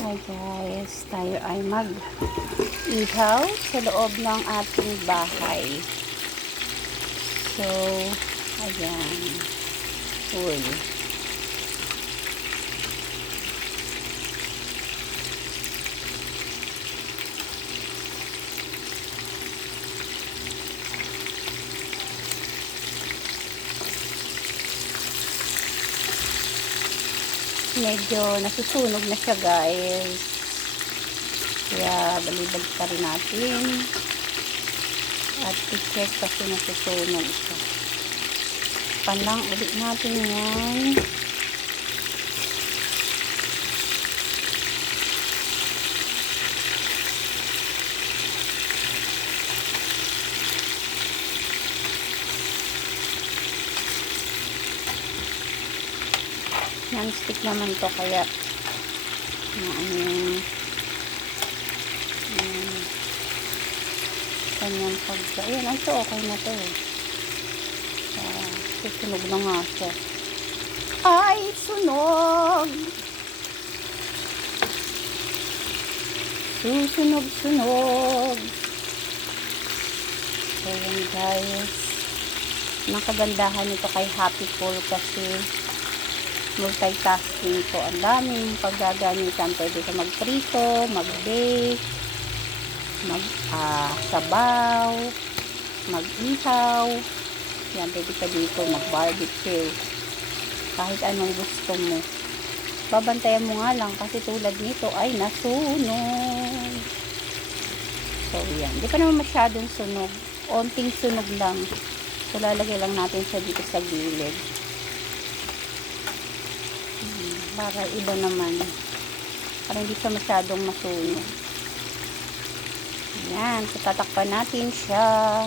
Hi guys, tayo ay mag-ihaw sa loob ng ating bahay. So, ayan. Uy. Medyo nasusunog na siya guys. Kaya balibag pa rin natin. At i-check kasi nasusunog siya. Panlang ulit natin yan. Non-stick naman to kaya kanyang pagka ayan, ito okay na to susunog na nga siya. Ay, sunog! Susunog! So yan guys, ang kagandahan nito kay Happy Cool kasi multitasking po. Ang daming paggagamitan. Pwede ka magprito, mag-bake, sabaw, mag-ihaw. Yan, pwede ka dito mag-barbecue. Kahit anong gusto mo. Babantayan mo nga lang kasi tulad nito ay nasunog. So, yan. Di pa naman masyadong sunog. Onting sunog lang. So, lalagay lang natin siya dito sa gilid. Para iba naman. Para hindi siya masyadong masunog. Ayan. So, tatakpan natin siya.